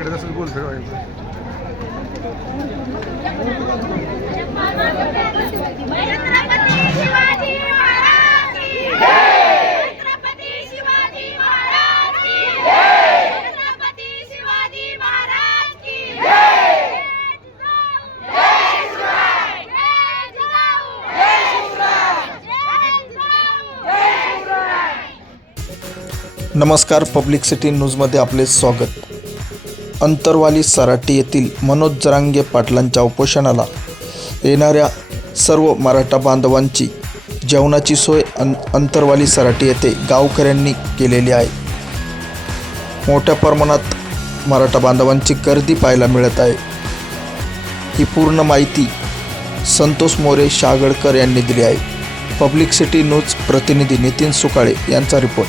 इकडे तसंच बोलतोय नमस्कार पब्लिक सिटी न्यूजमध्ये आपले स्वागत. अंतरवाली सराटी येथील मनोज जरांगे पाटलांच्या उपोषणाला येणाऱ्या सर्व मराठा बांधवांची जेवणाची सोय अं अंतरवाली सराटी येथे गावकऱ्यांनी केलेली आहे. मोठ्या प्रमाणात मराठा बांधवांची गर्दी पाहायला मिळत आहे. ही पूर्ण माहिती संतोष मोरे शागडकर यांनी दिली आहे. पब्लिक सिटी न्यूज प्रतिनिधी नितीन सुकाळे यांचा रिपोर्ट.